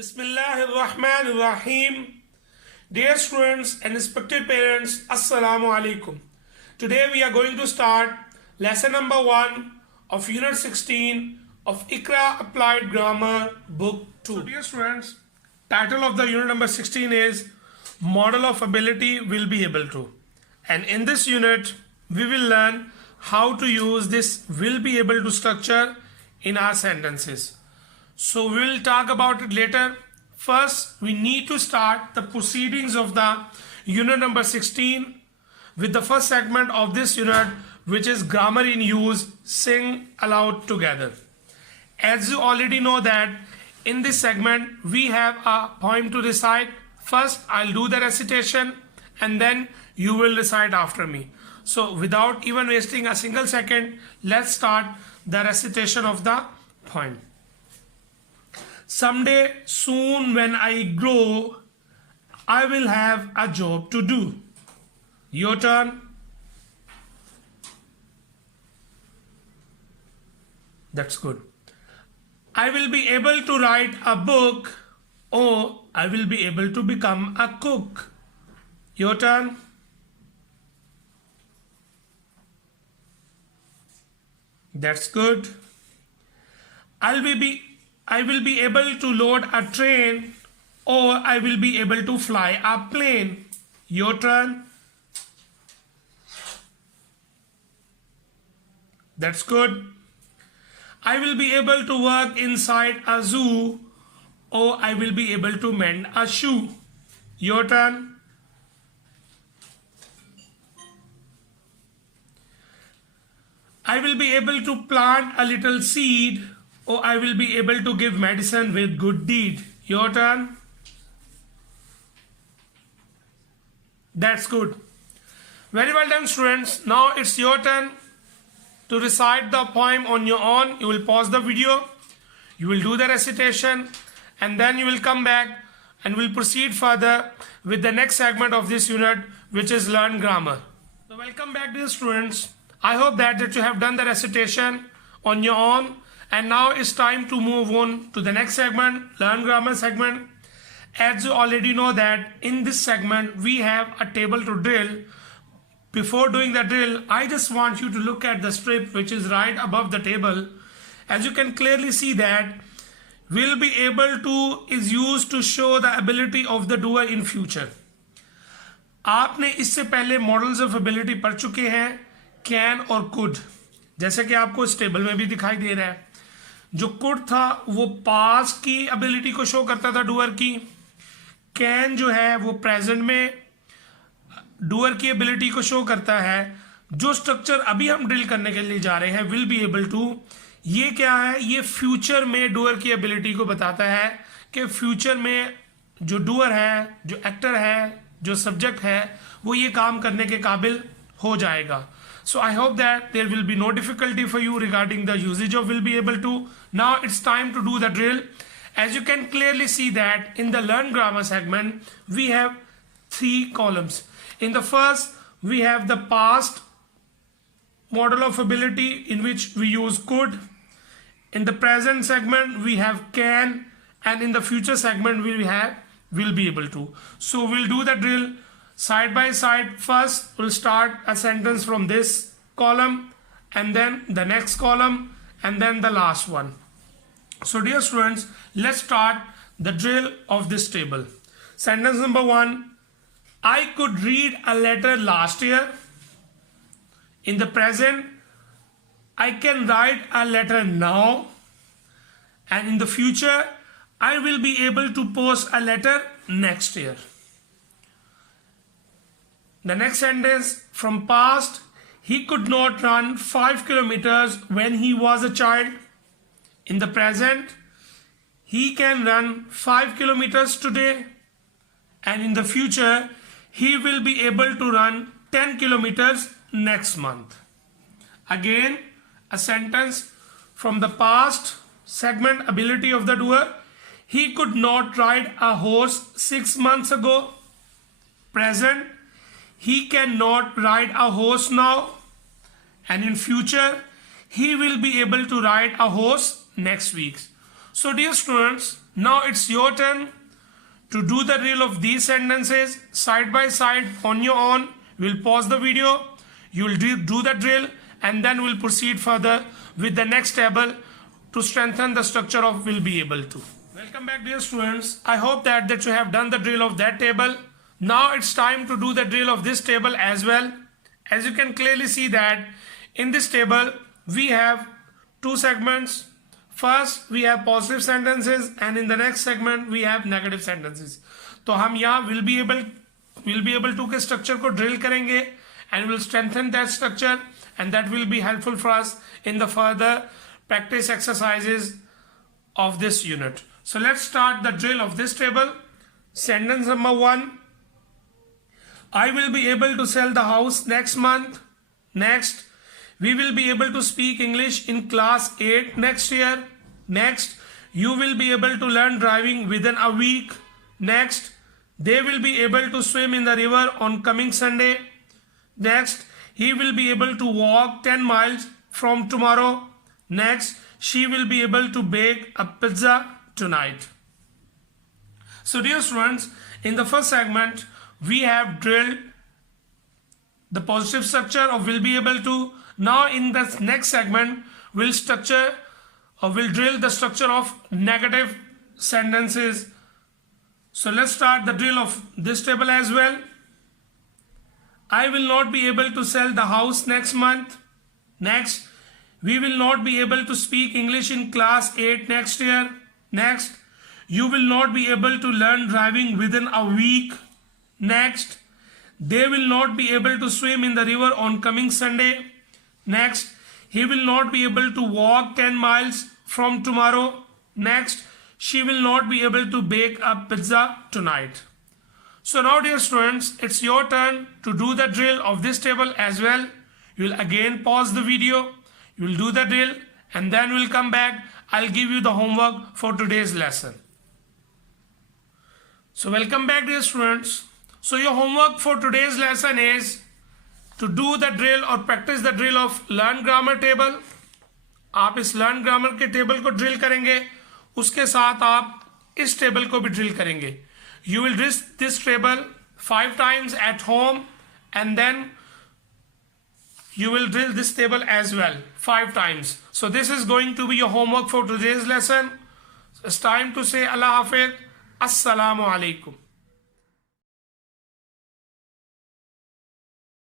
Bismillahirrahmanirrahim. Dear students and respected parents, Assalamu alaikum. Today we are going to start lesson number 1 of Unit 16 of Iqra Applied Grammar Book 2. So dear students, title of the unit number 16 is Model of Ability Will Be Able To. And in this unit, we will learn how to use this will be able to structure in our sentences. So we will talk about it later. First, we need to start the proceedings of the unit number 16 with the first segment of this unit, which is grammar in use, sing aloud together. As you already know that in this segment, we have a poem to recite. First, I'll do the recitation and then you will recite after me. So without even wasting a single second, let's start the recitation of the poem. Someday soon when I grow, I will have a job to do. Your turn. That's good. I will be able to write a book, or I will be able to become a cook. Your turn. That's good. I will be able to load a train, or I will be able to fly a plane. Your turn. That's good. I will be able to work inside a zoo, or I will be able to mend a shoe. Your turn. I will be able to plant a little seed, or I will be able to give medicine with good deed. Your turn. That's good. Very well done, students. Now it's your turn to recite the poem on your own. You will pause the video, you will do the recitation, and then you will come back and we'll proceed further with the next segment of this unit, which is learn grammar. So welcome back, dear students. I hope that you have done the recitation on your own. And now it's time to move on to the next segment, learn grammar segment. As you already know that in this segment, we have a table to drill. Before doing the drill, I just want you to look at the strip which is right above the table. As you can clearly see that will be able to is used to show the ability of the doer in future. आपने इससे पहले models of ability पढ़ चुके हैं, can और could, जैसे कि आपको इस टेबल में भी दिखाई दे रहा है. जो कुड था वो पास की एबिलिटी को शो करता था डूअर की. कैन जो है वो प्रेजेंट में डूअर की एबिलिटी को शो करता है. जो स्ट्रक्चर अभी हम ड्रिल करने के लिए जा रहे हैं, विल बी एबल टू, ये क्या है? ये फ्यूचर में डूअर की एबिलिटी को बताता है कि फ्यूचर में जो डूअर है, जो एक्टर है, जो सब्जेक्ट है, वो ये काम करने के काबिल हो जाएगा. So I hope that there will be no difficulty for you regarding the usage of will be able to. Now it's time to do the drill. As you can clearly see that in the learn grammar segment, we have 3 columns. In the first, we have the past model of ability in which we use could. In the present segment, we have can, and in the future segment, we have will be able to. So we'll do the drill side by side. First, we'll start a sentence from this column, and then the next column, and then the last one. So dear students, let's start the drill of this table. Sentence number 1, I could read a letter last year. In the present, I can write a letter now, and in the future, I will be able to post a letter next year. The next sentence, from past, he could not run 5 kilometers when he was a child. In the present, he can run 5 kilometers today, and in the future, he will be able to run 10 kilometers next month. Again, a sentence from the past segment, ability of the doer. He could not ride a horse 6 months ago. Present, he cannot ride a horse now, and in future he will be able to ride a horse next week. So dear students, Now it's your turn to do the drill of these sentences side by side on your own. We'll pause the video, you will do the drill, and then we'll proceed further with the next table to strengthen the structure of will be able to. Welcome back, dear students. I hope that you have done the drill of that table. Now it's time to do the drill of this table as well. As you can clearly see that in this table we have two segments. First we have positive sentences and in the next segment we have negative sentences. तो हम यहाँ will be able to के structure को drill करेंगे and will strengthen that structure, and that will be helpful for us in the further practice exercises of this unit. So let's start the drill of this table. Sentence number 1. I will be able to sell the house next month. Next, we will be able to speak English in class 8 next year. Next, you will be able to learn driving within a week. Next, they will be able to swim in the river on coming Sunday. Next, he will be able to walk 10 miles from tomorrow. Next, she will be able to bake a pizza tonight. So dear students, in the first segment, we have drilled the positive structure of will be able to. Now in the next segment, we'll drill the structure of negative sentences. So let's start the drill of this table as well. I will not be able to sell the house next month. Next, we will not be able to speak English in class 8 next year. Next, you will not be able to learn driving within a week. Next, they will not be able to swim in the river on coming Sunday. Next, he will not be able to walk 10 miles from tomorrow. Next, she will not be able to bake a pizza tonight. So now dear students, it's your turn to do the drill of this table as well. You will again pause the video, you will do the drill, and then we'll come back. I'll give you the homework for today's lesson. So welcome back, dear students. So your homework for today's lesson is to do the drill or practice the drill of learn grammar table. आप इस learn grammar के table को drill करेंगे, उसके साथ आप इस table को भी ड्रिल करेंगे. You will drill this table 5 times at home, and then you will drill this table as well 5 times. So this is going to be your homework for today's lesson. It's time to say Allah Hafiz. Assalamu alaikum.